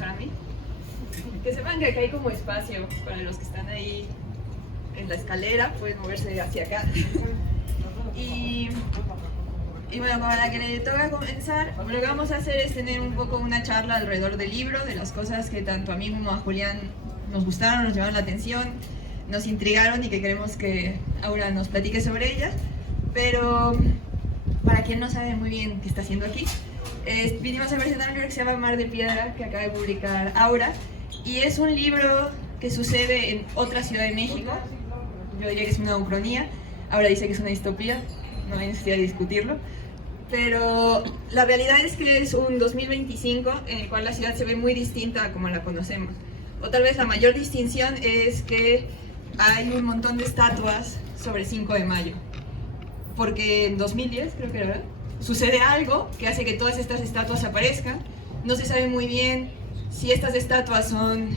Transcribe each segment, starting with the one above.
pasar a mí. Que sepan que acá hay como espacio para los que están ahí en la escalera, pueden moverse hacia acá. Y bueno, para que le toca comenzar, lo que vamos a hacer es tener un poco una charla alrededor del libro, de las cosas que tanto a mí como a Julián nos gustaron, nos llamaron la atención, nos intrigaron y que queremos que Aura nos platique sobre ellas. Pero para quien no sabe muy bien qué está haciendo aquí, vinimos a presentar un libro que se llama Mar de Piedra, que acaba de publicar Aura, y es un libro que sucede en otra ciudad de México. Yo diría que es una ucronía, Aura dice que es una distopía, no hay necesidad de discutirlo, pero la realidad es que es un 2025 en el cual la ciudad se ve muy distinta a como la conocemos. O tal vez la mayor distinción es que hay un montón de estatuas sobre 5 de mayo. Porque en 2010, creo que era, ¿verdad?, sucede algo que hace que todas estas estatuas aparezcan. No se sabe muy bien si estas estatuas son,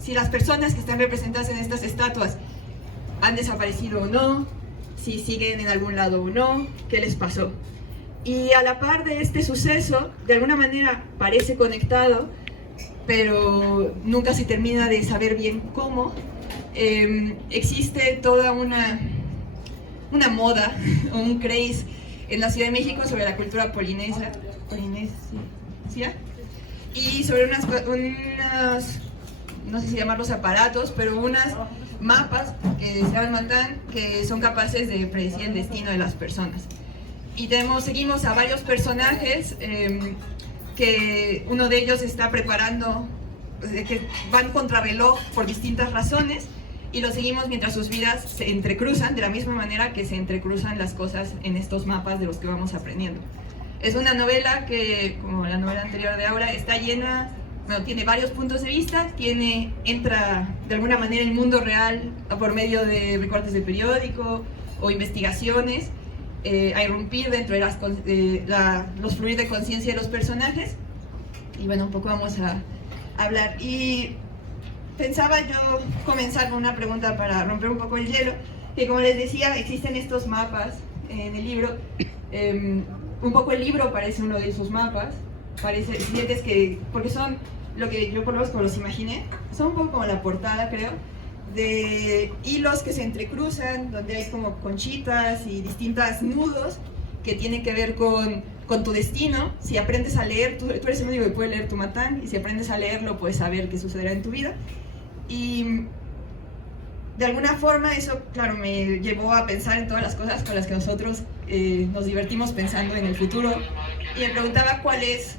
si las personas que están representadas en estas estatuas han desaparecido o no, si siguen en algún lado o no, qué les pasó. Y a la par de este suceso, de alguna manera parece conectado, pero nunca se termina de saber bien cómo. Existe toda una moda o un craze en la Ciudad de México sobre la cultura polinesia y sobre unas, no sé si llamarlos aparatos, pero unas mapas que se llaman Matán, que son capaces de predecir el destino de las personas. Y seguimos a varios personajes que uno de ellos está preparando, que van contrarreloj por distintas razones, y lo seguimos mientras sus vidas se entrecruzan de la misma manera que se entrecruzan las cosas en estos mapas de los que vamos aprendiendo. Es una novela que, como la novela anterior de Aura, está llena, bueno, tiene varios puntos de vista, entra de alguna manera en el mundo real por medio de recortes de periódico o investigaciones, a irrumpir dentro de los fluir de conciencia de los personajes. Y bueno, un poco vamos a hablar. Y pensaba yo comenzar con una pregunta para romper un poco el hielo, que como les decía, existen estos mapas en el libro. Un poco el libro parece uno de esos mapas, sientes que, porque son lo que yo por lo menos los imaginé, son un poco como la portada, creo, de hilos que se entrecruzan, donde hay como conchitas y distintos nudos que tienen que ver con tu destino. Si aprendes a leer, tú eres el único que puede leer tu Matán, y si aprendes a leerlo puedes saber qué sucederá en tu vida. Y de alguna forma eso, claro, me llevó a pensar en todas las cosas con las que nosotros nos divertimos pensando en el futuro, y me preguntaba cuál es,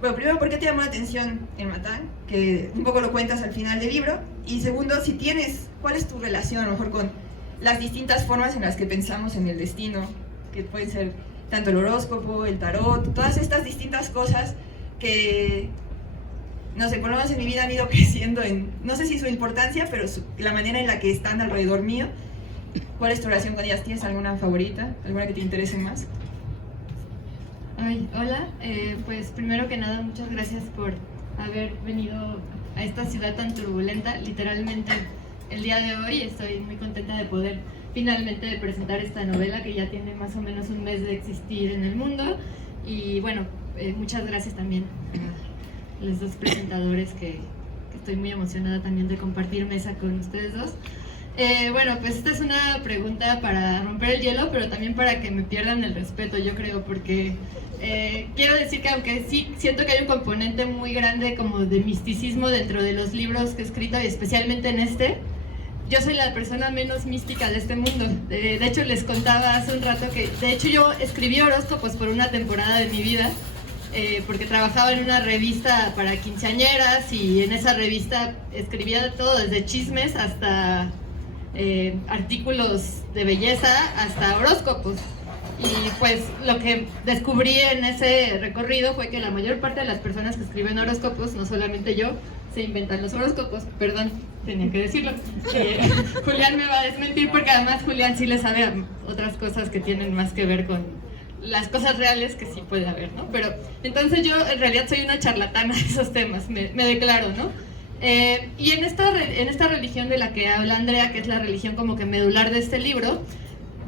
bueno, primero, ¿por qué te llamó la atención el Matán? Que un poco lo cuentas al final del libro. Y segundo, ¿cuál es tu relación a lo mejor con las distintas formas en las que pensamos en el destino? Que pueden ser tanto el horóscopo, el tarot, todas estas distintas cosas que, no sé, por lo menos en mi vida han ido creciendo en, no sé si su importancia, pero la manera en la que están alrededor mío. ¿Cuál es tu relación con ellas? ¿Tienes alguna favorita? ¿Alguna que te interese más? Ay, hola, pues primero que nada muchas gracias por haber venido a esta ciudad tan turbulenta. Literalmente el día de hoy estoy muy contenta de poder finalmente presentar esta novela que ya tiene más o menos un mes de existir en el mundo. Y bueno, muchas gracias también a los dos presentadores que estoy muy emocionada también de compartir mesa con ustedes dos. Bueno, pues esta es una pregunta para romper el hielo, pero también para que me pierdan el respeto, yo creo, porque quiero decir que aunque sí siento que hay un componente muy grande como de misticismo dentro de los libros que he escrito, y especialmente en este, yo soy la persona menos mística de este mundo. De hecho, les contaba hace un rato que, de hecho, yo escribí horóscopos por una temporada de mi vida, porque trabajaba en una revista para quinceañeras, y en esa revista escribía todo desde chismes hasta artículos de belleza hasta horóscopos. Y pues lo que descubrí en ese recorrido fue que la mayor parte de las personas que escriben horóscopos, no solamente yo, se inventan los horóscopos. Perdón, tenía que decirlo. Julián me va a desmentir, porque además Julián sí le sabe a otras cosas que tienen más que ver con las cosas reales que sí puede haber, ¿no? Pero entonces yo en realidad soy una charlatana de esos temas, me declaro, ¿no? Y en esta religión de la que habla Andrea, que es la religión como que medular de este libro,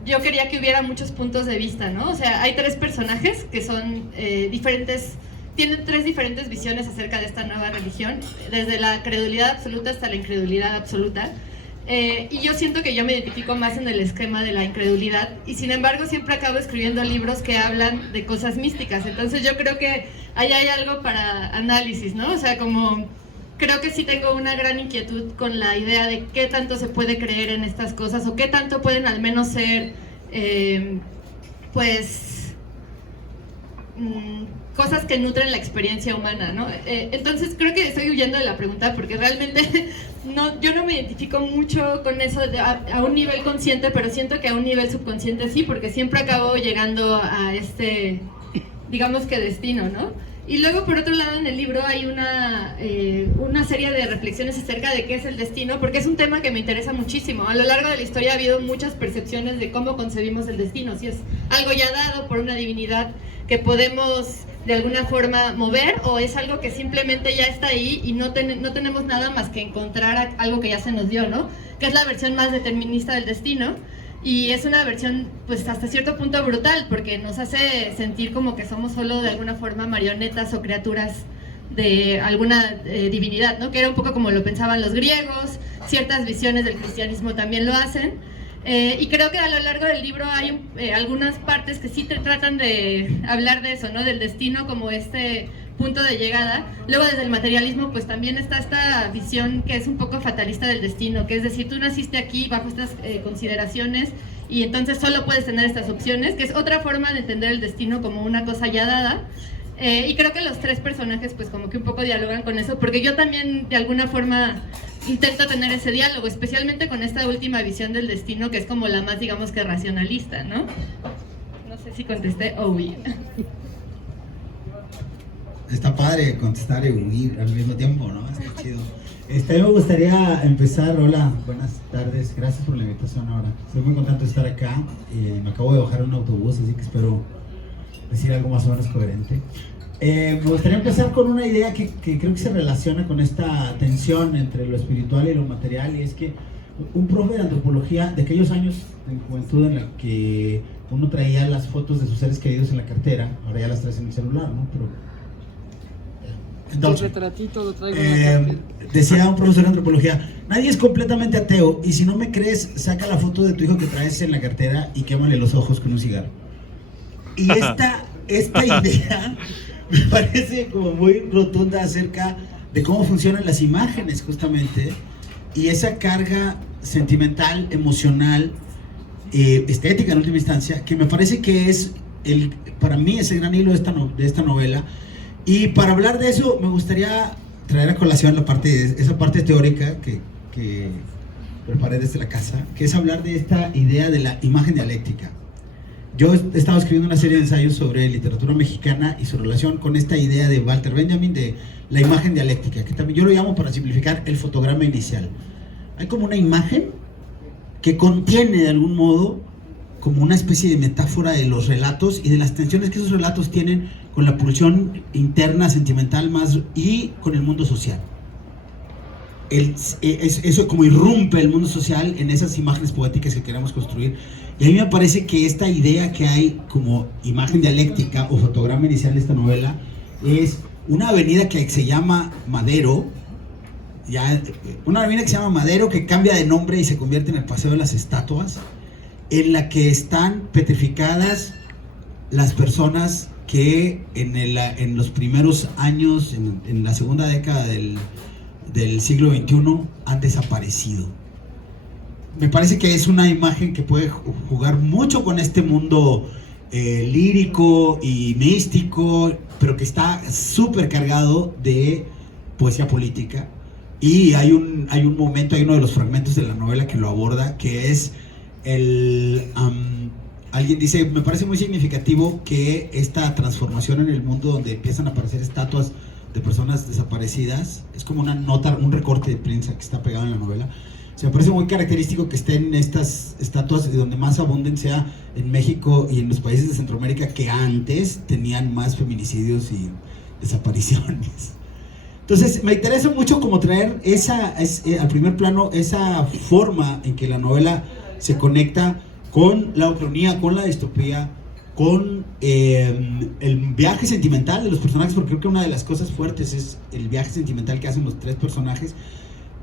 yo quería que hubiera muchos puntos de vista, ¿no? O sea, hay tres personajes que son diferentes tienen tres diferentes visiones acerca de esta nueva religión, desde la credulidad absoluta hasta la incredulidad absoluta. Y yo siento que yo me identifico más en el esquema de la incredulidad, y sin embargo siempre acabo escribiendo libros que hablan de cosas místicas. Entonces yo creo que ahí hay algo para análisis, ¿no? O sea, como creo que sí tengo una gran inquietud con la idea de qué tanto se puede creer en estas cosas, o qué tanto pueden al menos ser, cosas que nutren la experiencia humana, ¿no? Entonces creo que estoy huyendo de la pregunta porque realmente yo no me identifico mucho con eso a un nivel consciente, pero siento que a un nivel subconsciente sí, porque siempre acabo llegando a este, digamos que destino, ¿no? Y luego, por otro lado, en el libro hay una serie de reflexiones acerca de qué es el destino, porque es un tema que me interesa muchísimo. A lo largo de la historia ha habido muchas percepciones de cómo concebimos el destino, si es algo ya dado por una divinidad que podemos de alguna forma mover, o es algo que simplemente ya está ahí y no tenemos nada más que encontrar algo que ya se nos dio, ¿no? Que es la versión más determinista del destino. Y es una versión, pues hasta cierto punto brutal, porque nos hace sentir como que somos solo de alguna forma marionetas o criaturas de alguna divinidad, ¿no? Que era un poco como lo pensaban los griegos, ciertas visiones del cristianismo también lo hacen. Y creo que a lo largo del libro hay algunas partes que sí tratan de hablar de eso, ¿no? Del destino como este punto de llegada. Luego desde el materialismo pues también está esta visión que es un poco fatalista del destino, que es decir, tú naciste aquí bajo estas consideraciones y entonces solo puedes tener estas opciones, que es otra forma de entender el destino como una cosa ya dada. Y creo que los tres personajes pues como que un poco dialogan con eso, porque yo también de alguna forma intento tener ese diálogo, especialmente con esta última visión del destino, que es como la más, digamos que racionalista, ¿no? No sé si contesté o huí. Está padre contestar y huir al mismo tiempo, ¿no? Está chido. Me gustaría empezar. Hola, buenas tardes. Gracias por la invitación ahora. Estoy muy contento de estar acá. Me acabo de bajar en un autobús, así que espero decir algo más o menos coherente. Me gustaría empezar con una idea que creo que se relaciona con esta tensión entre lo espiritual y lo material, y es que un profe de antropología de aquellos años en juventud en la que uno traía las fotos de sus seres queridos en la cartera, ahora ya las traes en el celular, ¿no? Pero el retratito lo traigo en la cartera. Decía un profesor de antropología: nadie es completamente ateo, y si no me crees, saca la foto de tu hijo que traes en la cartera y quémale los ojos con un cigarro. Y esta idea me parece como muy rotunda acerca de cómo funcionan las imágenes, justamente, y esa carga sentimental, emocional, estética en última instancia, que me parece que es para mí es el gran hilo de esta novela. Y para hablar de eso me gustaría traer a colación esa parte teórica que preparé desde la casa, que es hablar de esta idea de la imagen dialéctica. Yo he estado escribiendo una serie de ensayos sobre literatura mexicana y su relación con esta idea de Walter Benjamin de la imagen dialéctica, que también yo lo llamo, para simplificar, el fotograma inicial. Hay como una imagen que contiene de algún modo como una especie de metáfora de los relatos y de las tensiones que esos relatos tienen con la pulsión interna, sentimental más, y con el mundo social. Eso como irrumpe el mundo social en esas imágenes poéticas que queremos construir. Y a mí me parece que esta idea que hay como imagen dialéctica o fotograma inicial de esta novela es una avenida que se llama Madero, una avenida que se llama Madero, que cambia de nombre y se convierte en el Paseo de las Estatuas, en la que están petrificadas las personas que en los primeros años, en la segunda década del siglo XXI, han desaparecido. Me parece que es una imagen que puede jugar mucho con este mundo lírico y místico, pero que está súper cargado de poesía política. Y hay uno de los fragmentos de la novela que lo aborda, que es alguien dice: me parece muy significativo que esta transformación en el mundo, donde empiezan a aparecer estatuas de personas desaparecidas, es como una nota, un recorte de prensa que está pegado en la novela. Se me parece muy característico que estén estas estatuas, donde más abunden sea en México y en los países de Centroamérica, que antes tenían más feminicidios y desapariciones. Entonces me interesa mucho como traer al primer plano esa forma en que la novela se conecta con la ucronía, con la distopía, con el viaje sentimental de los personajes, porque creo que una de las cosas fuertes es el viaje sentimental que hacen los tres personajes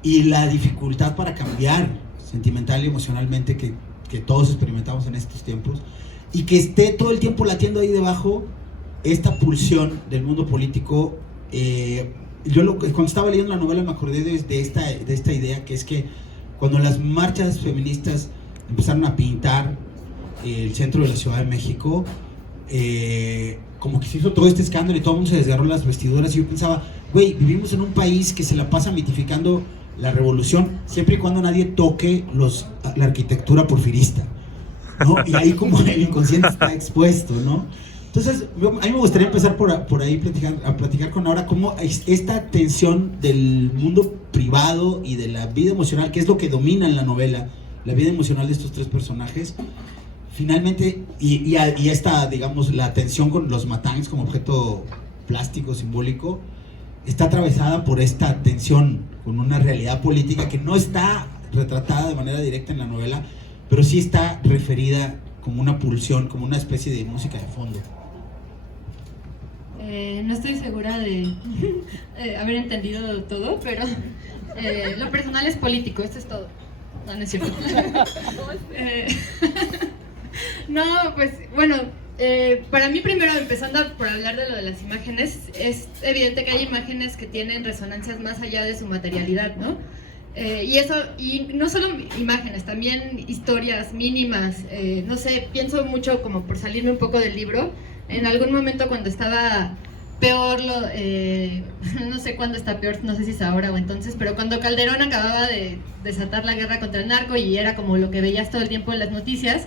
y la dificultad para cambiar sentimental y emocionalmente que todos experimentamos en estos tiempos, y que esté todo el tiempo latiendo ahí debajo esta pulsión del mundo político. Cuando estaba leyendo la novela me acordé de esta idea, que es que cuando las marchas feministas empezaron a pintar el centro de la Ciudad de México, como que se hizo todo este escándalo y todo el mundo se desgarró las vestiduras, y yo pensaba, güey, vivimos en un país que se la pasa mitificando la revolución siempre y cuando nadie toque la arquitectura porfirista, ¿no? Y ahí como el inconsciente está expuesto, ¿no? Entonces, a mí me gustaría empezar por ahí a platicar con Aura cómo esta tensión del mundo privado y de la vida emocional, que es lo que domina en la novela, la vida emocional de estos tres personajes, finalmente, y esta, digamos, la tensión con los matangs como objeto plástico, simbólico, está atravesada por esta tensión con una realidad política que no está retratada de manera directa en la novela, pero sí está referida como una pulsión, como una especie de música de fondo. No estoy segura de haber entendido todo, pero lo personal es político, esto es todo. No es cierto. No, pues bueno, para mí primero, empezando por hablar de lo de las imágenes, es evidente que hay imágenes que tienen resonancias más allá de su materialidad, ¿no? Y no solo imágenes, también historias mínimas, no sé, pienso mucho, como por salirme un poco del libro, en algún momento cuando estaba peor, no sé cuándo está peor, no sé si es ahora o entonces, pero cuando Calderón acababa de desatar la guerra contra el narco y era como lo que veías todo el tiempo en las noticias,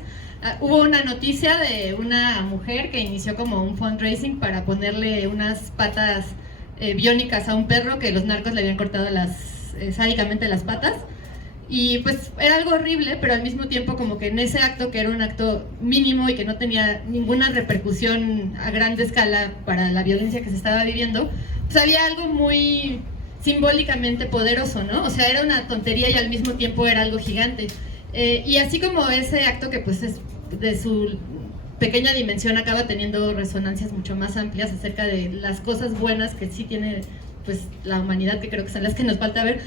hubo una noticia de una mujer que inició como un fundraising para ponerle unas patas biónicas a un perro que los narcos le habían cortado sádicamente las patas. Y pues era algo horrible, pero al mismo tiempo como que en ese acto, que era un acto mínimo y que no tenía ninguna repercusión a grande escala para la violencia que se estaba viviendo, pues había algo muy simbólicamente poderoso, ¿no? O sea, era una tontería y al mismo tiempo era algo gigante. Y así como ese acto que pues es de su pequeña dimensión acaba teniendo resonancias mucho más amplias acerca de las cosas buenas que sí tiene pues la humanidad, que creo que son las que nos falta ver,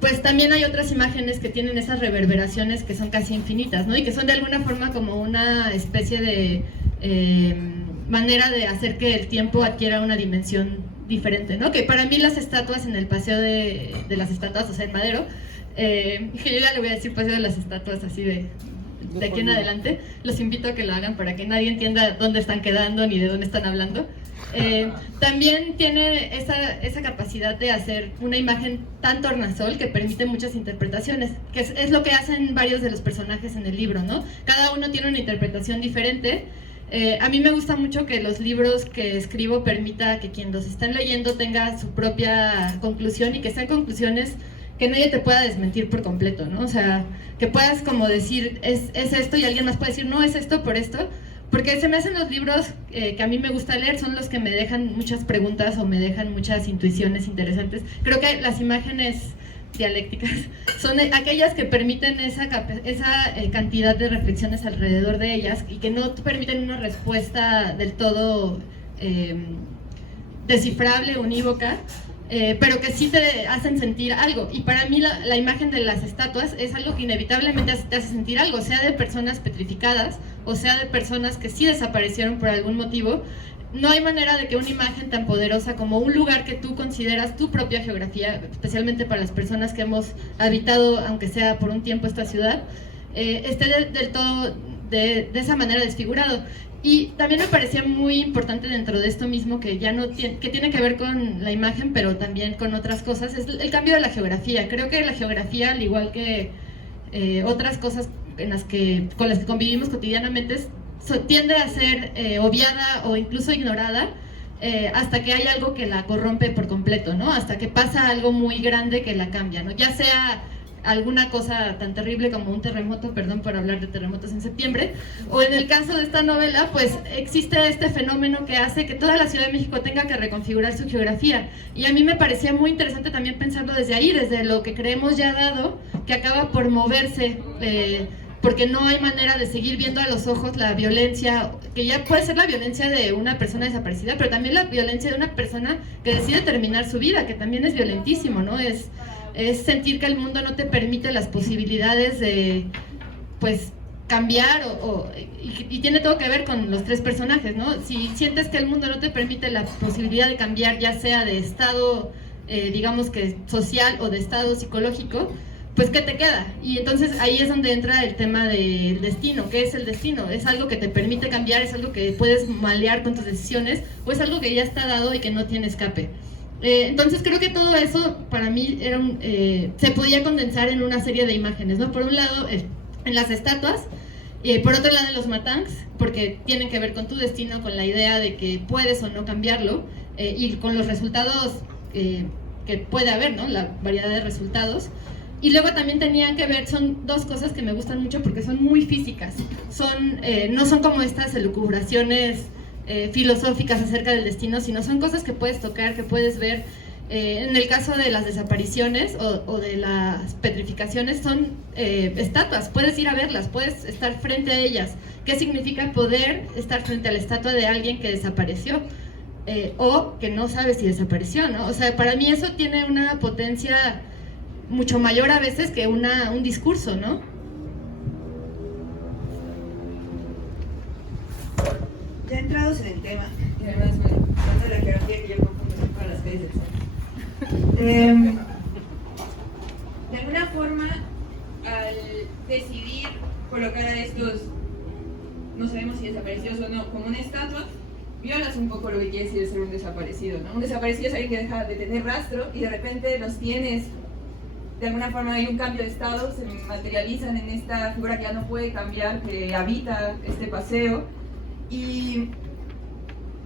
pues también hay otras imágenes que tienen esas reverberaciones que son casi infinitas, ¿no? Y que son de alguna forma como una especie de manera de hacer que el tiempo adquiera una dimensión diferente, ¿no? Que para mí las estatuas en el Paseo de las Estatuas, o sea, en Madero, que yo ya le voy a decir Paseo de las Estatuas así de aquí en adelante, los invito a que lo hagan para que nadie entienda dónde están quedando ni de dónde están hablando. También tiene esa capacidad de hacer una imagen tan tornasol que permite muchas interpretaciones, que es lo que hacen varios de los personajes en el libro, ¿no? Cada uno tiene una interpretación diferente. A mí me gusta mucho que los libros que escribo permita que quien los estén leyendo tenga su propia conclusión y que sean conclusiones que nadie te pueda desmentir por completo, ¿no? O sea, que puedas como decir, es esto, y alguien más puede decir, no, es esto por esto. Porque se me hacen los libros que a mí me gusta leer, son los que me dejan muchas preguntas o me dejan muchas intuiciones interesantes. Creo que las imágenes dialécticas son aquellas que permiten esa cantidad de reflexiones alrededor de ellas y que no permiten una respuesta del todo descifrable, unívoca, pero que sí te hacen sentir algo. Y para mí la imagen de las estatuas es algo que inevitablemente te hace sentir algo, sea de personas petrificadas o sea de personas que sí desaparecieron por algún motivo. No hay manera de que una imagen tan poderosa como un lugar que tú consideras tu propia geografía, especialmente para las personas que hemos habitado, aunque sea por un tiempo, esta ciudad, esté del todo de esa manera desfigurado. Y también me parecía muy importante dentro de esto mismo, que ya no que tiene que ver con la imagen, pero también con otras cosas, es el cambio de la geografía. Creo que la geografía, al igual que otras cosas con las que convivimos cotidianamente, tiende a ser obviada o incluso ignorada hasta que hay algo que la corrompe por completo, ¿no? Hasta que pasa algo muy grande que la cambia, ¿no? Ya sea alguna cosa tan terrible como un terremoto, perdón por hablar de terremotos en septiembre, o en el caso de esta novela, pues existe este fenómeno que hace que toda la Ciudad de México tenga que reconfigurar su geografía. Y a mí me parecía muy interesante también pensarlo desde ahí, desde lo que creemos ya dado, que acaba por moverse porque no hay manera de seguir viendo a los ojos la violencia, que ya puede ser la violencia de una persona desaparecida, pero también la violencia de una persona que decide terminar su vida, que también es violentísimo, ¿no? Es sentir que el mundo no te permite las posibilidades de, pues, cambiar y tiene todo que ver con los tres personajes, ¿no? Si sientes que el mundo no te permite la posibilidad de cambiar, ya sea de estado, digamos que social o de estado psicológico, pues ¿qué te queda? Y entonces ahí es donde entra el tema del destino. ¿Qué es el destino? ¿Es algo que te permite cambiar? ¿Es algo que puedes malear con tus decisiones? ¿O es algo que ya está dado y que no tiene escape? Entonces creo que todo eso para mí era se podía condensar en una serie de imágenes, ¿no? Por un lado, en las estatuas, por otro lado en los matangs, porque tienen que ver con tu destino, con la idea de que puedes o no cambiarlo, y con los resultados que puede haber, ¿no? La variedad de resultados. Y luego también tenían que ver, son dos cosas que me gustan mucho porque son muy físicas, no son como estas elucubraciones filosóficas acerca del destino, sino son cosas que puedes tocar, que puedes ver. En el caso de las desapariciones o de las petrificaciones, son estatuas, puedes ir a verlas, puedes estar frente a ellas. ¿Qué significa poder estar frente a la estatua de alguien que desapareció? O que no sabe si desapareció, ¿no? O sea, para mí eso tiene una potencia mucho mayor a veces que un discurso, ¿no? Ya entrados en el tema, y además me falta la geografía que yo confundo para las veces. De alguna forma, al decidir colocar a estos, no sabemos si desaparecidos o no, como una estatua, violas un poco lo que quiere decir ser un desaparecido, ¿no? Un desaparecido es alguien que deja de tener rastro y de repente los tienes. De alguna forma hay un cambio de estado, se materializan en esta figura que ya no puede cambiar, que habita este paseo. Y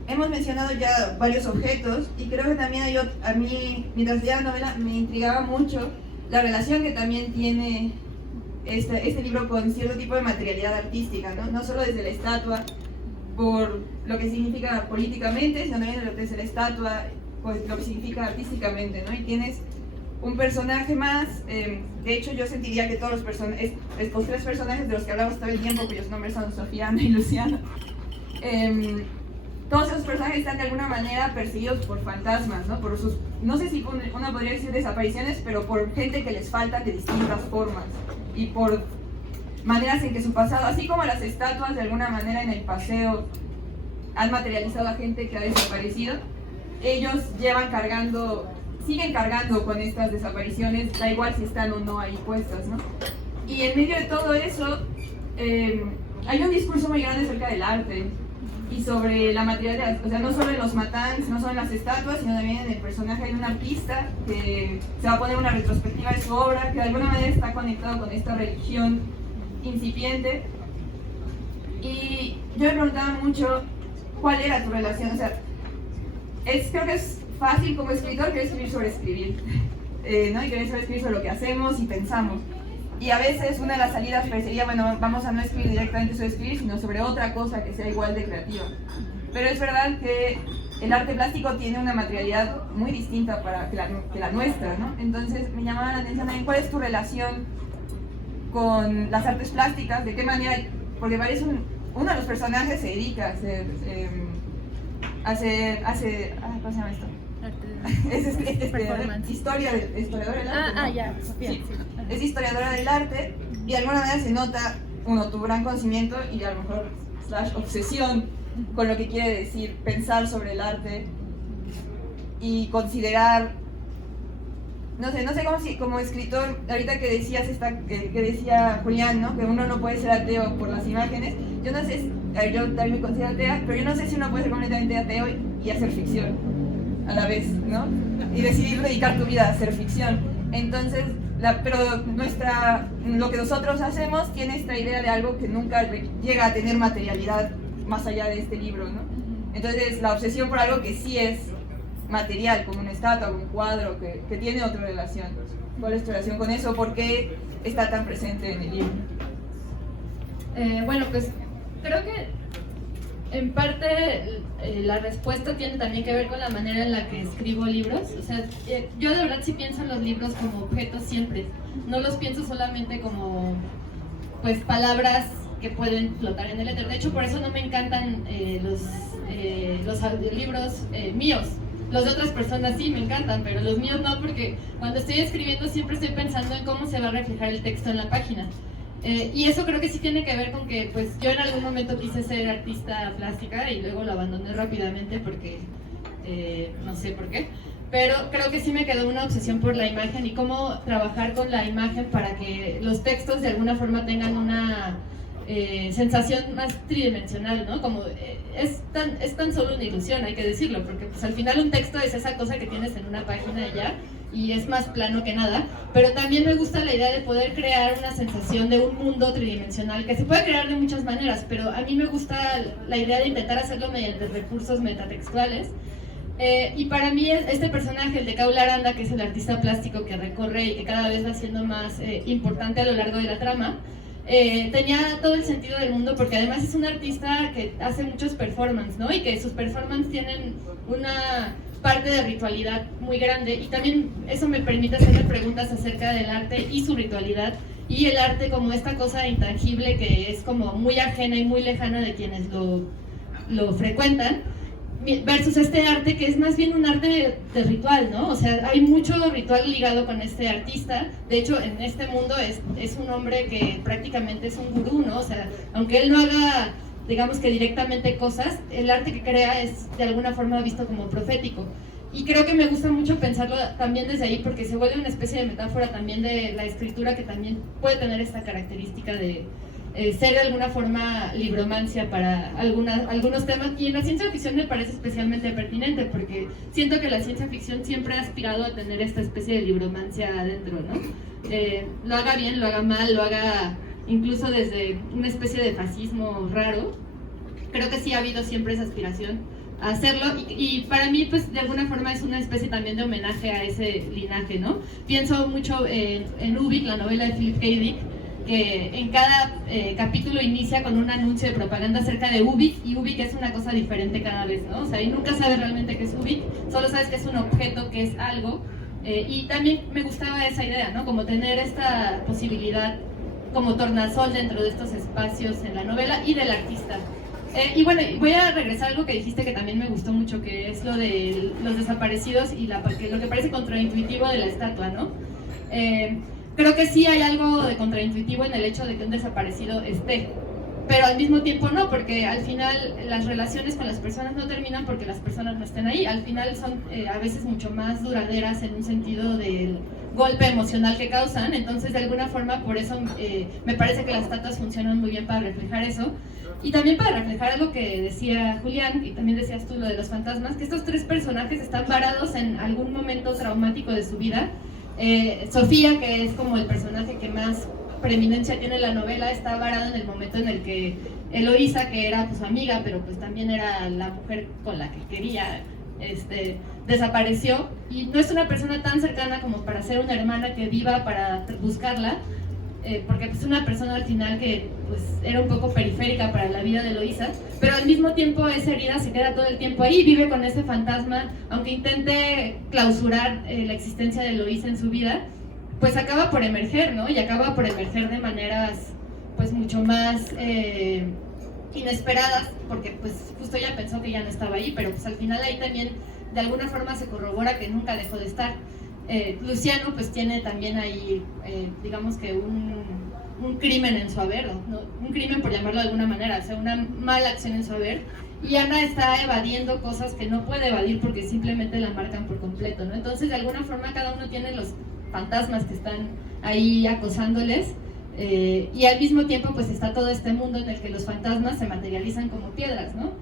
hemos mencionado ya varios objetos, y creo que también a mí, mientras leía la novela, me intrigaba mucho la relación que también tiene este libro con cierto tipo de materialidad artística, ¿no? No solo desde la estatua, por lo que significa políticamente, sino también desde la estatua, pues lo que significa artísticamente, ¿no? Y tienes un personaje más, de hecho yo sentiría que todos los personajes, estos tres personajes de los que hablamos todo el tiempo, cuyos nombres son Sofía, Ana y Luciano, todos esos personajes están de alguna manera perseguidos por fantasmas, ¿no? Por sus, no sé si uno podría decir desapariciones, pero por gente que les falta de distintas formas y por maneras en que su pasado, así como las estatuas de alguna manera en el paseo han materializado a gente que ha desaparecido, ellos siguen cargando con estas desapariciones, da igual si están o no ahí puestas, ¿no? Y en medio de todo eso, hay un discurso muy grande acerca del arte y sobre la materialidad, o sea, no solo en los matangs, no solo en las estatuas, sino también en el personaje de un artista que se va a poner una retrospectiva de su obra, que de alguna manera está conectado con esta religión incipiente. Y yo me preguntaba mucho cuál era tu relación, o sea, creo que es fácil como escritor querer escribir sobre escribir, ¿no? Y querer escribir sobre lo que hacemos y pensamos. Y a veces una de las salidas parecería, bueno, vamos a no escribir directamente sobre escribir, sino sobre otra cosa que sea igual de creativa. Pero es verdad que el arte plástico tiene una materialidad muy distinta que la nuestra, ¿no? Entonces me llamaba la atención también cuál es tu relación con las artes plásticas, de qué manera, porque parece uno de los personajes se dedica a hacer, ¿cómo se llama esto? Historiadora del arte. Ya, Sofía. Sí. Es historiadora del arte y de alguna manera se nota, tu gran conocimiento y a lo mejor / obsesión con lo que quiere decir pensar sobre el arte y considerar, no sé como escritor, ahorita que decías que decía Julián, ¿no? Que uno no puede ser ateo por las imágenes. Yo no sé, yo también me considero atea, pero yo no sé si uno puede ser completamente ateo y hacer ficción a la vez, ¿no? Y decidir dedicar tu vida a hacer ficción. Entonces, pero lo que nosotros hacemos tiene esta idea de algo que nunca llega a tener materialidad más allá de este libro, ¿no? Entonces, la obsesión por algo que sí es material, como una estatua, como un cuadro, que tiene otra relación. ¿Cuál es tu relación con eso? ¿Por qué está tan presente en el libro? Bueno, pues creo que en parte la respuesta tiene también que ver con la manera en la que escribo libros. O sea, yo de verdad sí pienso en los libros como objetos siempre. No los pienso solamente como pues palabras que pueden flotar en el éter. De hecho, por eso no me encantan los audiolibros míos. Los de otras personas sí me encantan, pero los míos no, porque cuando estoy escribiendo siempre estoy pensando en cómo se va a reflejar el texto en la página. Y eso creo que sí tiene que ver con que pues yo en algún momento quise ser artista plástica y luego lo abandoné rápidamente porque no sé por qué. Pero creo que sí me quedó una obsesión por la imagen y cómo trabajar con la imagen para que los textos de alguna forma tengan una sensación más tridimensional, ¿no? Como es tan solo una ilusión, hay que decirlo, porque pues al final un texto es esa cosa que tienes en una página y ya, y es más plano que nada, pero también me gusta la idea de poder crear una sensación de un mundo tridimensional, que se puede crear de muchas maneras, pero a mí me gusta la idea de intentar hacerlo mediante recursos metatextuales. Y para mí este personaje, el de Kaula Aranda, que es el artista plástico que recorre y que cada vez va siendo más importante a lo largo de la trama, tenía todo el sentido del mundo porque además es un artista que hace muchos performances, ¿no? Y que sus performances tienen una parte de ritualidad muy grande y también eso me permite hacerle preguntas acerca del arte y su ritualidad y el arte como esta cosa intangible que es como muy ajena y muy lejana de quienes lo frecuentan, versus este arte que es más bien un arte de ritual, ¿no? O sea, hay mucho ritual ligado con este artista. De hecho, en este mundo es un hombre que prácticamente es un gurú, ¿no? O sea, aunque él no haga, digamos que directamente cosas, el arte que crea es de alguna forma visto como profético. Y creo que me gusta mucho pensarlo también desde ahí porque se vuelve una especie de metáfora también de la escritura que también puede tener esta característica de ser de alguna forma libromancia para algunos temas, y en la ciencia ficción me parece especialmente pertinente porque siento que la ciencia ficción siempre ha aspirado a tener esta especie de libromancia adentro, ¿no? Lo haga bien, lo haga mal, lo haga incluso desde una especie de fascismo raro, creo que sí ha habido siempre esa aspiración a hacerlo y para mí pues de alguna forma es una especie también de homenaje a ese linaje, ¿no? Pienso mucho en Ubik, la novela de Philip K. Dick, que en cada capítulo inicia con un anuncio de propaganda acerca de Ubik, y Ubik es una cosa diferente cada vez, ¿no? O sea, y nunca sabes realmente qué es Ubik, solo sabes que es un objeto, que es algo, y también me gustaba esa idea, ¿no? Como tener esta posibilidad como tornasol dentro de estos espacios en la novela y del artista. Y bueno, voy a regresar a algo que dijiste que también me gustó mucho, que es lo de los desaparecidos y lo que parece contraintuitivo de la estatua, ¿no? Creo que sí hay algo de contraintuitivo en el hecho de que un desaparecido esté, pero al mismo tiempo no, porque al final las relaciones con las personas no terminan porque las personas no estén ahí, al final son a veces mucho más duraderas en un sentido del golpe emocional que causan, entonces de alguna forma por eso me parece que las estatuas funcionan muy bien para reflejar eso, y también para reflejar algo que decía Julián, y también decías tú lo de los fantasmas, que estos tres personajes están varados en algún momento traumático de su vida. Sofía, que es como el personaje que más preeminencia tiene en la novela, está varada en el momento en el que Eloísa, que era pues, su amiga, pero pues también era la mujer con la que quería, desapareció, y no es una persona tan cercana como para ser una hermana que viva para buscarla, porque es una persona al final que pues, era un poco periférica para la vida de Eloísa, pero al mismo tiempo esa herida se queda todo el tiempo ahí, vive con ese fantasma, aunque intente clausurar la existencia de Eloísa en su vida, pues acaba por emerger, ¿no? Y acaba por emerger de maneras pues mucho más inesperadas, porque pues justo ella pensó que ya no estaba ahí, pero pues al final ahí también de alguna forma se corrobora que nunca dejó de estar. Luciano pues tiene también ahí digamos que un crimen en su haber, ¿no? Un crimen por llamarlo de alguna manera, o sea, una mala acción en su haber, y Ana está evadiendo cosas que no puede evadir porque simplemente la marcan por completo, ¿no? Entonces de alguna forma cada uno tiene los fantasmas que están ahí acosándoles, y al mismo tiempo pues está todo este mundo en el que los fantasmas se materializan como piedras, ¿no?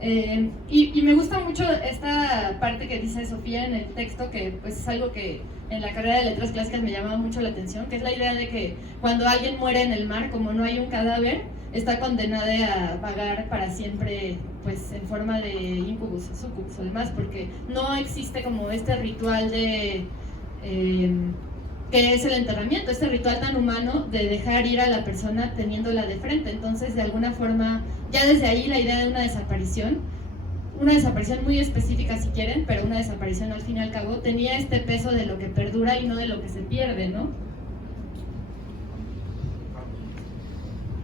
Y me gusta mucho esta parte que dice Sofía en el texto, que pues es algo que en la carrera de letras clásicas me llamaba mucho la atención, que es la idea de que cuando alguien muere en el mar, como no hay un cadáver, está condenada a vagar para siempre pues en forma de incubus o sucubus o demás, porque no existe como este ritual de que es el enterramiento, este ritual tan humano de dejar ir a la persona teniéndola de frente. Entonces de alguna forma ya desde ahí la idea de una desaparición muy específica si quieren, pero una desaparición al fin y al cabo tenía este peso de lo que perdura y no de lo que se pierde, ¿no?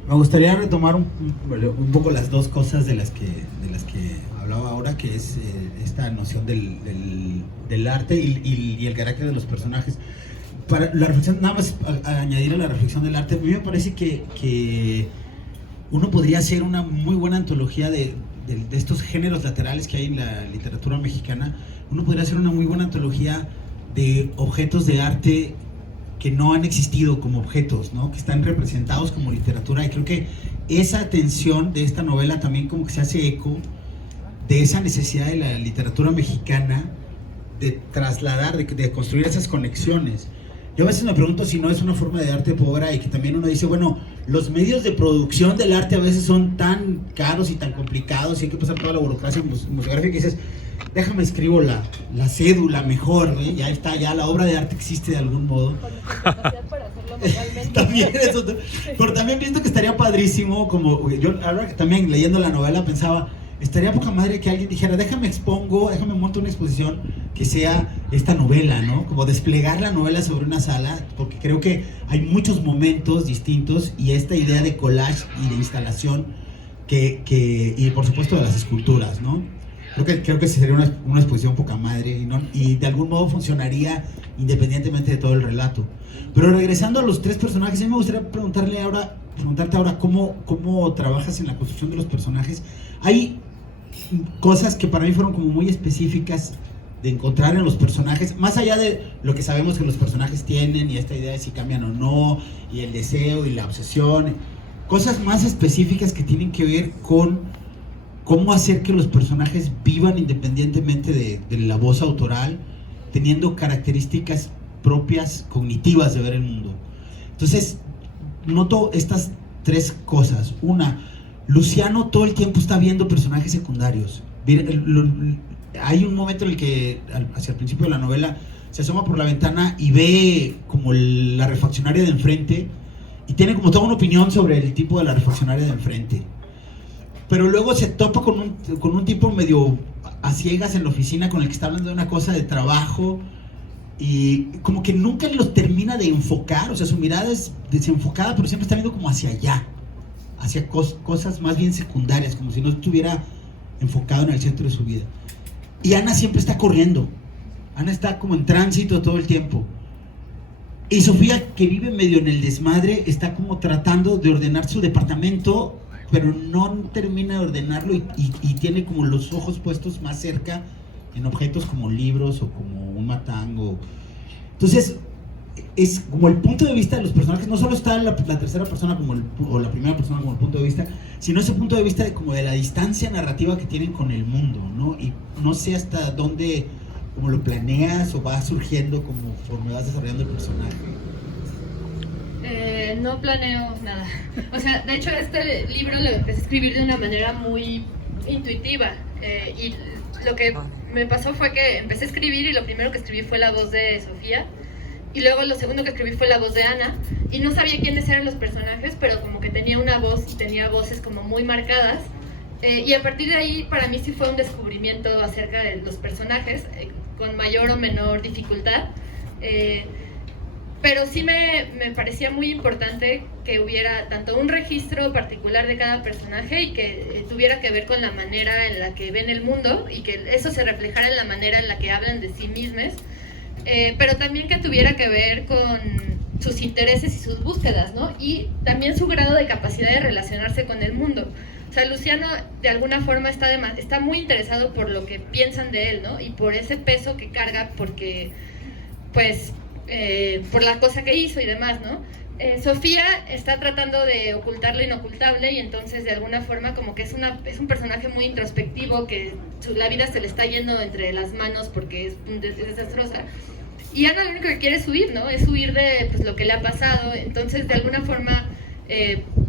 Me gustaría retomar un poco las dos cosas de las que hablaba ahora, que es esta noción del arte y el carácter de los personajes. Para la reflexión, nada más añadir a la reflexión del arte, a mí me parece que uno podría hacer una muy buena antología de estos géneros laterales que hay en la literatura mexicana. Uno podría hacer una muy buena antología de objetos de arte que no han existido como objetos, ¿no? Que están representados como literatura, y creo que esa tensión de esta novela también como que se hace eco de esa necesidad de la literatura mexicana de trasladar, de construir esas conexiones. Yo a veces me pregunto si no es una forma de arte pobre, y que también uno dice, bueno, los medios de producción del arte a veces son tan caros y tan complicados y hay que pasar toda la burocracia museográfica, que dices, déjame escribo la cédula mejor, ¿eh? Ya está, ya la obra de arte existe de algún modo. También eso, pero también visto que estaría padrísimo, como yo ahora también leyendo la novela pensaba, estaría poca madre que alguien dijera, déjame monto una exposición que sea esta novela, ¿no? Como desplegar la novela sobre una sala, porque creo que hay muchos momentos distintos, y esta idea de collage y de instalación y por supuesto de las esculturas, ¿no? Creo que sería una exposición poca madre, y de algún modo funcionaría independientemente de todo el relato. Pero regresando a los tres personajes, a mí me gustaría preguntarte ahora cómo trabajas en la construcción de los personajes. Hay cosas que para mí fueron como muy específicas de encontrar en los personajes, más allá de lo que sabemos que los personajes tienen y esta idea de si cambian o no, y el deseo y la obsesión, cosas más específicas que tienen que ver con cómo hacer que los personajes vivan independientemente de la voz autoral, teniendo características propias cognitivas de ver el mundo. Entonces, noto estas tres cosas. Una, Luciano todo el tiempo está viendo personajes secundarios. Hay un momento en el que, hacia el principio de la novela, se asoma por la ventana y ve como la refaccionaria de enfrente, y tiene como toda una opinión sobre el tipo de la refaccionaria de enfrente. Pero luego se topa con un tipo medio a ciegas en la oficina con el que está hablando de una cosa de trabajo, y como que nunca los termina de enfocar, o sea, su mirada es desenfocada, pero siempre está viendo como hacia allá, hacia cosas más bien secundarias, como si no estuviera enfocado en el centro de su vida. Y Ana siempre está corriendo, Ana está como en tránsito todo el tiempo. Y Sofía, que vive medio en el desmadre, está como tratando de ordenar su departamento, pero no termina de ordenarlo, y tiene como los ojos puestos más cerca en objetos como libros o como un matango. Entonces, es como el punto de vista de los personajes, no solo está la tercera persona o la primera persona como el punto de vista, sino ese punto de vista como de la distancia narrativa que tienen con el mundo, ¿no? Y no sé hasta dónde como lo planeas o va surgiendo conforme vas desarrollando el personaje. No planeo nada. O sea, de hecho este libro lo empecé a escribir de una manera muy intuitiva, y lo que me pasó fue que empecé a escribir y lo primero que escribí fue la voz de Sofía, y luego lo segundo que escribí fue la voz de Ana, y no sabía quiénes eran los personajes, pero como que tenía una voz y tenía voces como muy marcadas, y a partir de ahí para mí sí fue un descubrimiento acerca de los personajes, con mayor o menor dificultad, pero sí me parecía muy importante que hubiera tanto un registro particular de cada personaje y que tuviera que ver con la manera en la que ven el mundo, y que eso se reflejara en la manera en la que hablan de sí mismos, pero también que tuviera que ver con sus intereses y sus búsquedas, ¿no? Y también su grado de capacidad de relacionarse con el mundo. O sea, Luciano de alguna forma está muy interesado por lo que piensan de él, ¿no? Y por ese peso que carga, porque, pues, por la cosa que hizo y demás, ¿no? Sofía está tratando de ocultar lo inocultable, y entonces de alguna forma como que es un personaje muy introspectivo, que la vida se le está yendo entre las manos porque es desastrosa. Y Ana lo único que quiere es huir, ¿no? Es huir de pues, lo que le ha pasado. Entonces de alguna forma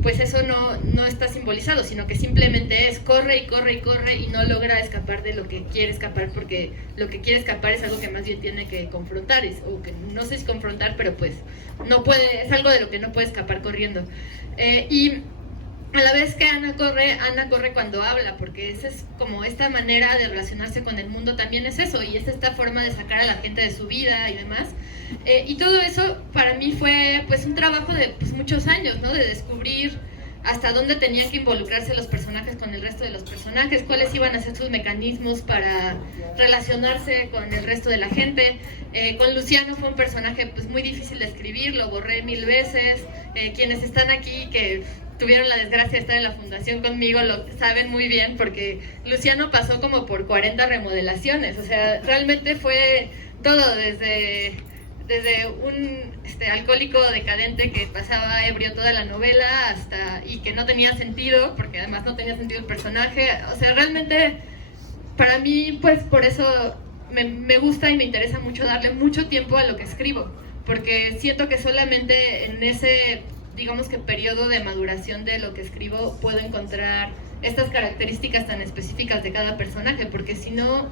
pues eso no está simbolizado, sino que simplemente es corre y corre y corre y no logra escapar de lo que quiere escapar, porque lo que quiere escapar es algo que más bien tiene que confrontar, o que no sé si confrontar, pero pues no puede, es algo de lo que no puede escapar corriendo. Y a la vez que Ana corre cuando habla, porque esa es como esta manera de relacionarse con el mundo, también es eso, y es esta forma de sacar a la gente de su vida y demás. Y todo eso para mí fue pues un trabajo de pues, muchos años, ¿no? De descubrir hasta dónde tenían que involucrarse los personajes con el resto de los personajes, cuáles iban a ser sus mecanismos para relacionarse con el resto de la gente. Con Luciano fue un personaje pues muy difícil de escribir, lo borré 1000 veces. Quienes están aquí que tuvieron la desgracia de estar en la fundación conmigo lo saben muy bien, porque Luciano pasó como por 40 remodelaciones, o sea, realmente fue todo, desde un alcohólico decadente que pasaba ebrio toda la novela y que no tenía sentido, porque además no tenía sentido el personaje. O sea, realmente para mí, pues por eso me gusta y me interesa mucho darle mucho tiempo a lo que escribo, porque siento que solamente en ese, digamos que periodo de maduración de lo que escribo puedo encontrar estas características tan específicas de cada personaje, porque si no,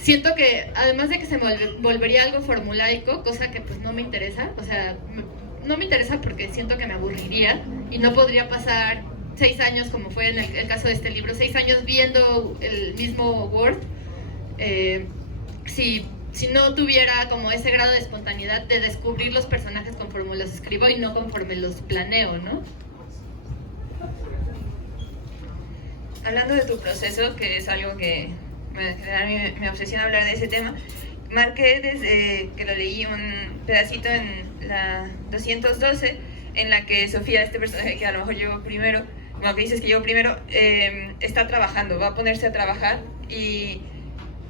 siento que además de que se me volvería algo formulaico, cosa que pues no me interesa, o sea, no me interesa porque siento que me aburriría y no podría pasar 6 años, como fue en el caso de este libro, 6 años viendo el mismo Word, si no tuviera como ese grado de espontaneidad de descubrir los personajes conforme los escribo y no conforme los planeo, ¿no? Hablando de tu proceso, que es algo que me obsesiona hablar de ese tema, marqué desde que lo leí un pedacito en la 212, en la que Sofía, este personaje que a lo mejor llegó primero, como que dices que llegó primero, está trabajando, va a ponerse a trabajar y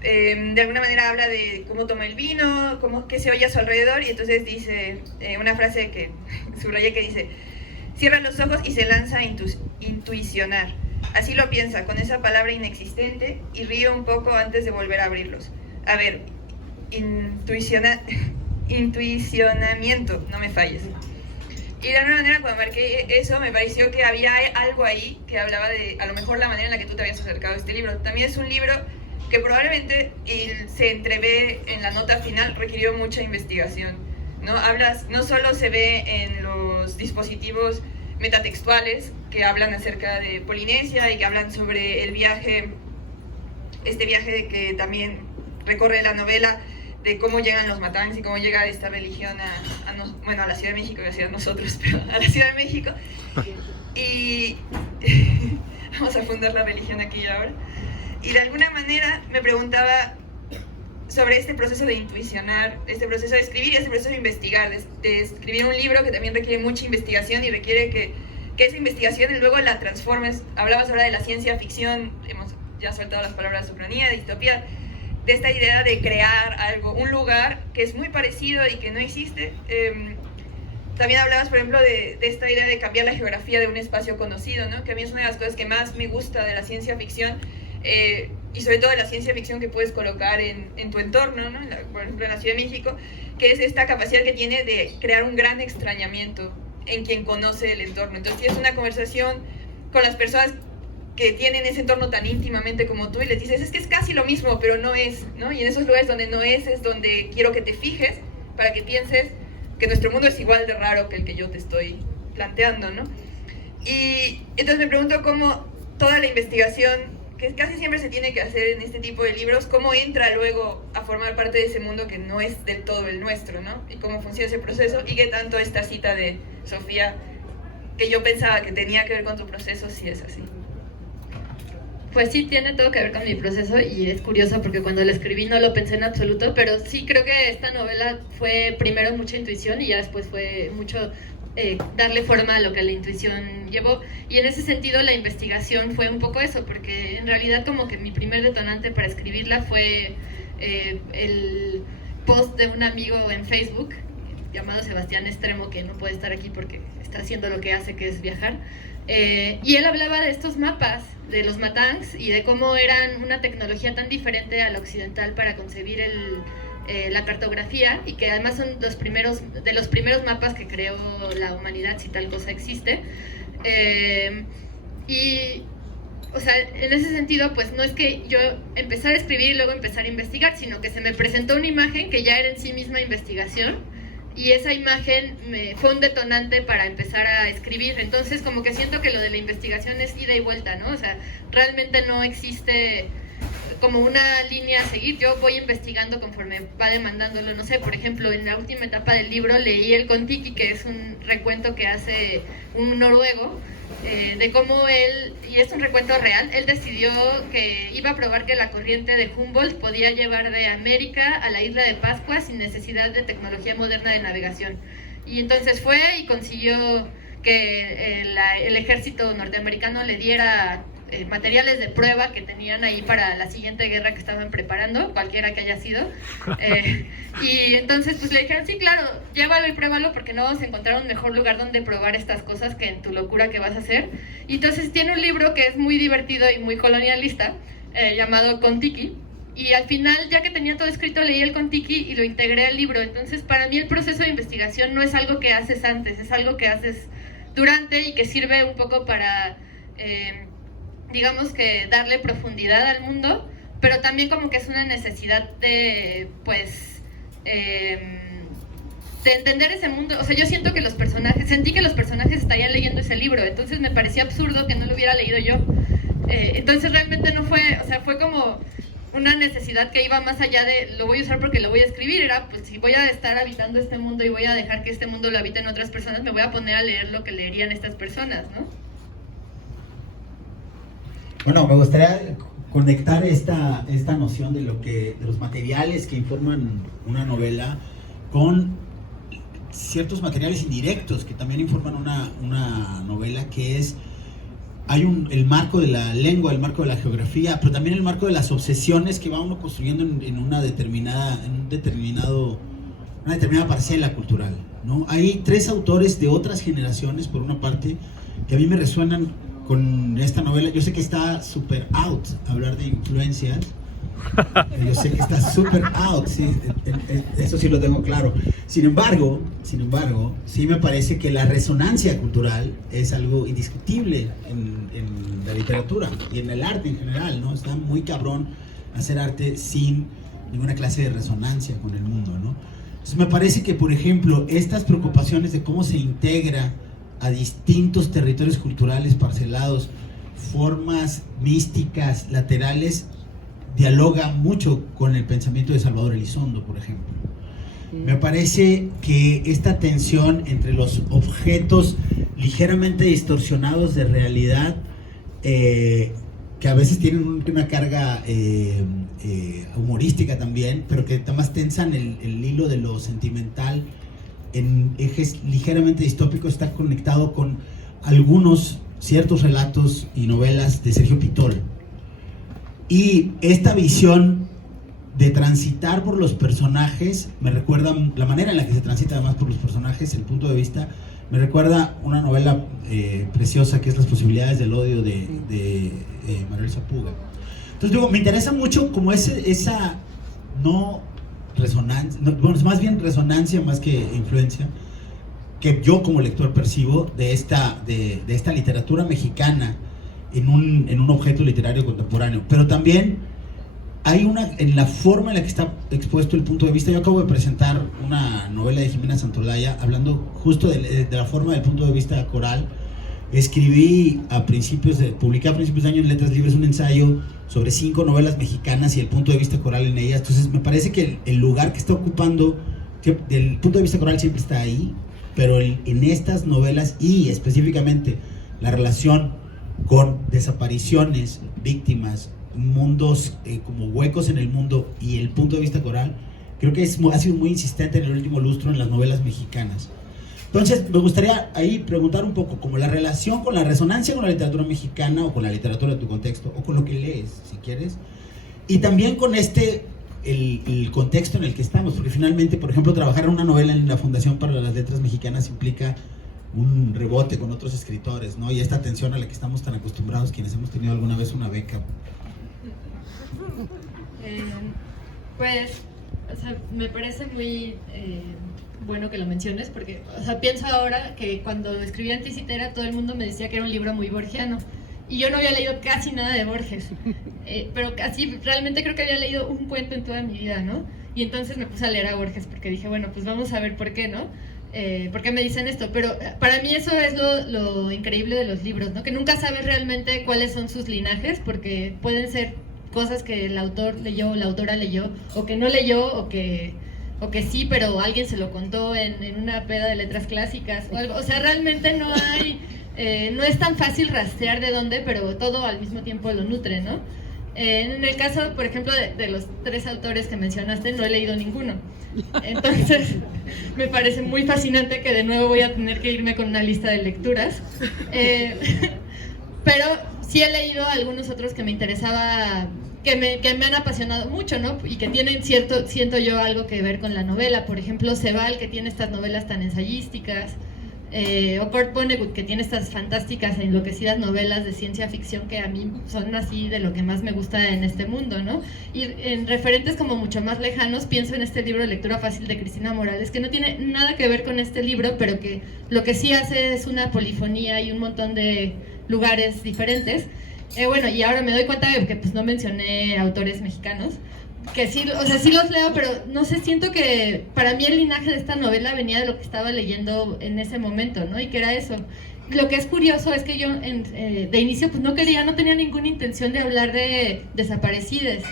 de alguna manera habla de cómo toma el vino, cómo que se oye a su alrededor, y entonces dice una frase que subrayé que dice: cierra los ojos y se lanza a intuicionar. Así lo piensa, con esa palabra inexistente, y ríe un poco antes de volver a abrirlos. A ver, intuicionamiento, no me falles. Y de alguna manera, cuando marqué eso, me pareció que había algo ahí que hablaba de, a lo mejor, la manera en la que tú te habías acercado a este libro. También es un libro que probablemente, y se entrevé en la nota final, requirió mucha investigación, ¿no? No solo se ve en los dispositivos metatextuales que hablan acerca de Polinesia y que hablan sobre el viaje, este viaje que también recorre la novela, de cómo llegan los matangs y cómo llega esta religión a la Ciudad de México, iba a decir a nosotros, pero a la Ciudad de México, y vamos a fundar la religión aquí y ahora. Y de alguna manera me preguntaba sobre este proceso de intuicionar, este proceso de escribir y este proceso de investigar, de escribir un libro que también requiere mucha investigación y requiere que esa investigación y luego la transformes. Hablabas ahora de la ciencia ficción, hemos ya soltado las palabras ucronía, distopía, de esta idea de crear algo, un lugar que es muy parecido y que no existe. También hablabas, por ejemplo, de esta idea de cambiar la geografía de un espacio conocido, ¿no? Que a mí es una de las cosas que más me gusta de la ciencia ficción, y sobre todo de la ciencia ficción que puedes colocar en tu entorno, ¿no? Por ejemplo, en la Ciudad de México, que es esta capacidad que tiene de crear un gran extrañamiento en quien conoce el entorno. Entonces tienes una conversación con las personas que tienen ese entorno tan íntimamente como tú y les dices, es que es casi lo mismo, pero no es, ¿no? Y en esos lugares donde no es donde quiero que te fijes para que pienses que nuestro mundo es igual de raro que el que yo te estoy planteando, ¿no? Y entonces me pregunto cómo toda la investigación que casi siempre se tiene que hacer en este tipo de libros, cómo entra luego a formar parte de ese mundo que no es del todo el nuestro, ¿no? Y cómo funciona ese proceso, y qué tanto esta cita de Sofía, que yo pensaba que tenía que ver con tu proceso, si es así. Pues sí, tiene todo que ver con mi proceso, y es curioso porque cuando la escribí no lo pensé en absoluto, pero sí creo que esta novela fue primero mucha intuición y ya después fue mucho darle forma a lo que la intuición llevó, y en ese sentido la investigación fue un poco eso, porque en realidad como que mi primer detonante para escribirla fue el post de un amigo en Facebook llamado Sebastián Extremo, que no puede estar aquí porque está haciendo lo que hace, que es viajar, y él hablaba de estos mapas, de los matangs, y de cómo eran una tecnología tan diferente a la occidental para concebir la cartografía, y que además son de los primeros mapas que creó la humanidad, si tal cosa existe. Y, o sea, en ese sentido, pues no es que yo empezara a escribir y luego empezar a investigar, sino que se me presentó una imagen que ya era en sí misma investigación, y esa imagen fue un detonante para empezar a escribir. Entonces, como que siento que lo de la investigación es ida y vuelta, ¿no? O sea, realmente no existe como una línea a seguir. Yo voy investigando conforme va demandándolo. No sé, por ejemplo, en la última etapa del libro leí el Kon-Tiki, que es un recuento que hace un noruego, de cómo él, y es un recuento real, él decidió que iba a probar que la corriente de Humboldt podía llevar de América a la isla de Pascua sin necesidad de tecnología moderna de navegación. Y entonces fue y consiguió que el ejército norteamericano le diera materiales de prueba que tenían ahí para la siguiente guerra que estaban preparando, cualquiera que haya sido. Y entonces pues le dijeron, sí, claro, llévalo y pruébalo porque no vamos a encontrar un mejor lugar donde probar estas cosas que en tu locura que vas a hacer. Y entonces tiene un libro que es muy divertido y muy colonialista, llamado Kon-Tiki. Y al final, ya que tenía todo escrito, leí el Kon-Tiki y lo integré al libro. Entonces, para mí el proceso de investigación no es algo que haces antes, es algo que haces durante y que sirve un poco para, digamos que darle profundidad al mundo, pero también como que es una necesidad de, pues, de entender ese mundo. O sea, yo siento que sentí que los personajes estarían leyendo ese libro, entonces me parecía absurdo que no lo hubiera leído yo. Entonces realmente no fue, o sea, fue como una necesidad que iba más allá de lo voy a usar porque lo voy a escribir. Era, pues si voy a estar habitando este mundo y voy a dejar que este mundo lo habiten otras personas, me voy a poner a leer lo que leerían estas personas, ¿no? Bueno, me gustaría conectar esta noción de los materiales que informan una novela con ciertos materiales indirectos que también informan una novela, que es el marco de la lengua, el marco de la geografía, pero también el marco de las obsesiones que va uno construyendo en una determinada parcela cultural, ¿no? Hay tres autores de otras generaciones, por una parte, que a mí me resuenan con esta novela. Yo sé que está super out hablar de influencias. Yo sé que está super out, sí, eso sí lo tengo claro. Sin embargo, sí me parece que la resonancia cultural es algo indiscutible en la literatura y en el arte en general, ¿no? Está muy cabrón hacer arte sin ninguna clase de resonancia con el mundo, ¿no? Entonces me parece que, por ejemplo, estas preocupaciones de cómo se integra a distintos territorios culturales parcelados, formas místicas, laterales, dialoga mucho con el pensamiento de Salvador Elizondo, por ejemplo. Me parece que esta tensión entre los objetos ligeramente distorsionados de realidad, que a veces tienen una carga humorística también, pero que además tensan el hilo de lo sentimental en ejes ligeramente distópicos, está conectado con ciertos relatos y novelas de Sergio Pitol. Y esta visión de transitar por los personajes, me recuerda la manera en la que se transita además por los personajes, el punto de vista, me recuerda una novela preciosa que es Las posibilidades del odio de Manuel Sapuga. Entonces digo, me interesa mucho como esa no resonancia, bueno, más bien resonancia más que influencia, que yo como lector percibo de esta literatura mexicana en un objeto literario contemporáneo. Pero también hay en la forma en la que está expuesto el punto de vista. Yo acabo de presentar una novela de Jimena Santolaya hablando justo de la forma del punto de vista coral. Publiqué a principios de año en Letras Libres un ensayo sobre 5 novelas mexicanas y el punto de vista coral en ellas. Entonces me parece que el lugar que está ocupando del punto de vista coral siempre está ahí, pero en estas novelas, y específicamente la relación con desapariciones, víctimas, mundos como huecos en el mundo y el punto de vista coral, creo que ha sido muy insistente en el último lustro en las novelas mexicanas. Entonces me gustaría ahí preguntar un poco como la relación con la resonancia con la literatura mexicana o con la literatura de tu contexto o con lo que lees, si quieres, y también con el contexto en el que estamos, porque finalmente, por ejemplo, trabajar en una novela en la Fundación para las Letras Mexicanas implica un rebote con otros escritores, ¿no? Y esta tensión a la que estamos tan acostumbrados quienes hemos tenido alguna vez una beca. Pues, o sea, me parece muy bueno que lo menciones, porque, o sea, pienso ahora que cuando escribí Anticitera todo el mundo me decía que era un libro muy borgiano, y yo no había leído casi nada de Borges, pero casi, realmente creo que había leído un cuento en toda mi vida, ¿no? Y entonces me puse a leer a Borges, porque dije, bueno, pues vamos a ver por qué, ¿no? ¿Por qué me dicen esto? Pero para mí eso es lo increíble de los libros, ¿no? Que nunca sabes realmente cuáles son sus linajes, porque pueden ser cosas que el autor leyó o la autora leyó, o que no leyó, o que sí, pero alguien se lo contó en una peda de letras clásicas o algo. O sea, realmente no hay no es tan fácil rastrear de dónde, pero todo al mismo tiempo lo nutre, ¿no? En el caso, por ejemplo, de los 3 autores que mencionaste, no he leído ninguno. Entonces, me parece muy fascinante que de nuevo voy a tener que irme con una lista de lecturas. Pero sí he leído algunos otros que me interesaba, que me han apasionado mucho, ¿no? Y que tienen siento yo, algo que ver con la novela. Por ejemplo, Sebald, que tiene estas novelas tan ensayísticas, o Kurt Vonnegut, que tiene estas fantásticas e enloquecidas novelas de ciencia ficción que a mí son así de lo que más me gusta en este mundo, ¿no? Y en referentes como mucho más lejanos, pienso en este libro de lectura fácil de Cristina Morales, que no tiene nada que ver con este libro, pero que lo que sí hace es una polifonía y un montón de lugares diferentes. Bueno, y ahora me doy cuenta de que pues no mencioné autores mexicanos, que sí, o sea, sí los leo, pero no sé, siento que para mí el linaje de esta novela venía de lo que estaba leyendo en ese momento, ¿no? Y que era eso. Lo que es curioso es que yo de inicio pues no tenía ninguna intención de hablar de desaparecidas,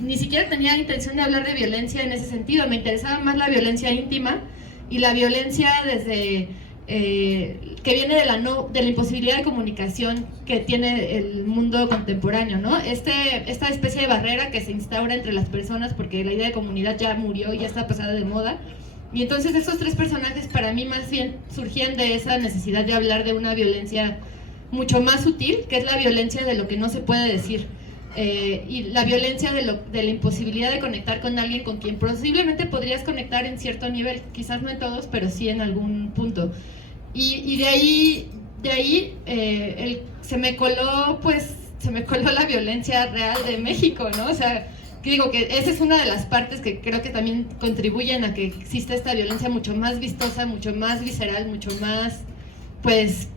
ni siquiera tenía intención de hablar de violencia en ese sentido. Me interesaba más la violencia íntima y la violencia desde que viene de la imposibilidad de comunicación que tiene el mundo contemporáneo, ¿no? Esta especie de barrera que se instaura entre las personas porque la idea de comunidad ya murió y ya está pasada de moda. Y entonces estos 3 personajes para mí más bien surgían de esa necesidad de hablar de una violencia mucho más sutil, que es la violencia de lo que no se puede decir. Y la violencia de la imposibilidad de conectar con alguien con quien posiblemente podrías conectar en cierto nivel, quizás no en todos, pero sí en algún punto. Y de ahí se me coló la violencia real de México, ¿no? O sea, que digo que esa es una de las partes que creo que también contribuyen a que exista esta violencia mucho más vistosa, mucho más visceral, mucho más, pues,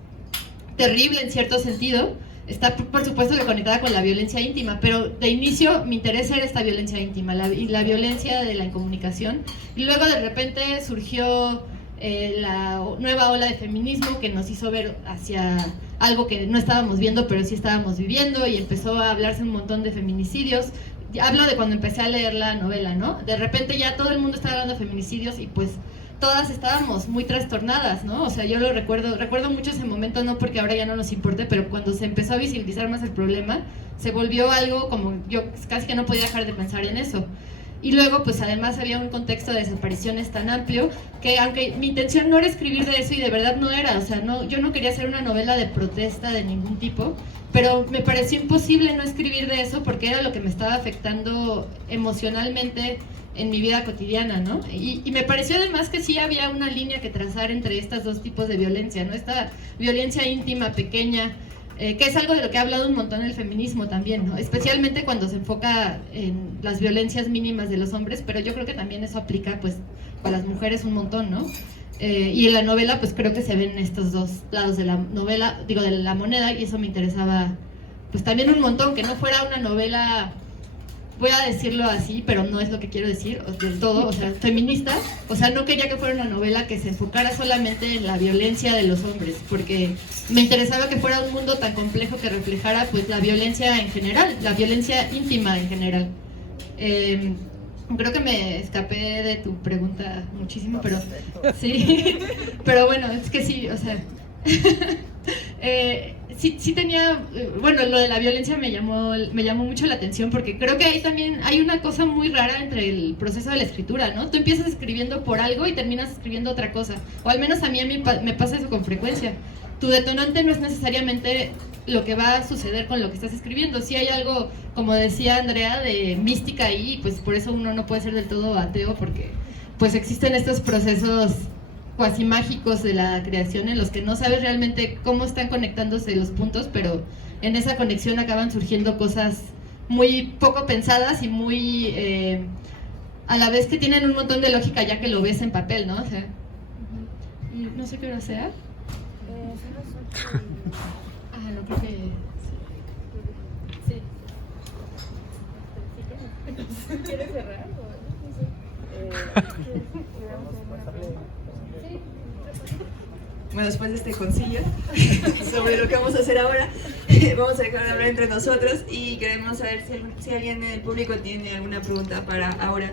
terrible en cierto sentido. Está, por supuesto, que conectada con la violencia íntima, pero de inicio mi interés era esta violencia íntima, la violencia de la incomunicación. Y luego de repente surgió la nueva ola de feminismo que nos hizo ver hacia algo que no estábamos viendo, pero sí estábamos viviendo, y empezó a hablarse un montón de feminicidios. Hablo de cuando empecé a leer la novela, ¿no? De repente ya todo el mundo estaba hablando de feminicidios y pues todas estábamos muy trastornadas, ¿no? O sea, yo lo recuerdo mucho ese momento, no porque ahora ya no nos importe, pero cuando se empezó a visibilizar más el problema, se volvió algo como, yo casi que no podía dejar de pensar en eso. Y luego, pues además había un contexto de desapariciones tan amplio que, aunque mi intención no era escribir de eso, y de verdad no era, o sea, yo no quería hacer una novela de protesta de ningún tipo, pero me pareció imposible no escribir de eso porque era lo que me estaba afectando emocionalmente en mi vida cotidiana, ¿no? Y me pareció además que sí había una línea que trazar entre estos 2 tipos de violencia, ¿no? Esta violencia íntima, pequeña, que es algo de lo que ha hablado un montón el feminismo también, ¿no? Especialmente cuando se enfoca en las violencias mínimas de los hombres, pero yo creo que también eso aplica pues para las mujeres un montón, ¿no? Y en la novela pues creo que se ven estos 2 lados de la novela, digo, de la moneda, y eso me interesaba pues también un montón, que no fuera una novela, voy a decirlo así, pero no es lo que quiero decir del todo, o sea, feminista. O sea, no quería que fuera una novela que se enfocara solamente en la violencia de los hombres, porque me interesaba que fuera un mundo tan complejo que reflejara pues la violencia en general, la violencia íntima en general. Creo que me escapé de tu pregunta muchísimo, pero sí, pero bueno, es que sí, o sea, sí tenía, bueno, lo de la violencia me llamó mucho la atención, porque creo que ahí también hay una cosa muy rara entre el proceso de la escritura, ¿no? Tú empiezas escribiendo por algo y terminas escribiendo otra cosa, o al menos a mí me pasa eso con frecuencia. Tu detonante no es necesariamente lo que va a suceder con lo que estás escribiendo. Si hay algo, como decía Andrea, de mística ahí, pues por eso uno no puede ser del todo ateo, porque pues existen estos procesos cuasi mágicos de la creación en los que no sabes realmente cómo están conectándose los puntos, pero en esa conexión acaban surgiendo cosas muy poco pensadas y muy a la vez que tienen un montón de lógica ya que lo ves en papel, ¿no? O sea, y no sé qué hora sea. No creo que... Sí. ¿Quieres cerrar? Bueno, después de este concilio sobre lo que vamos a hacer ahora, vamos a dejar de hablar entre nosotros y queremos saber si alguien en el público tiene alguna pregunta para ahora.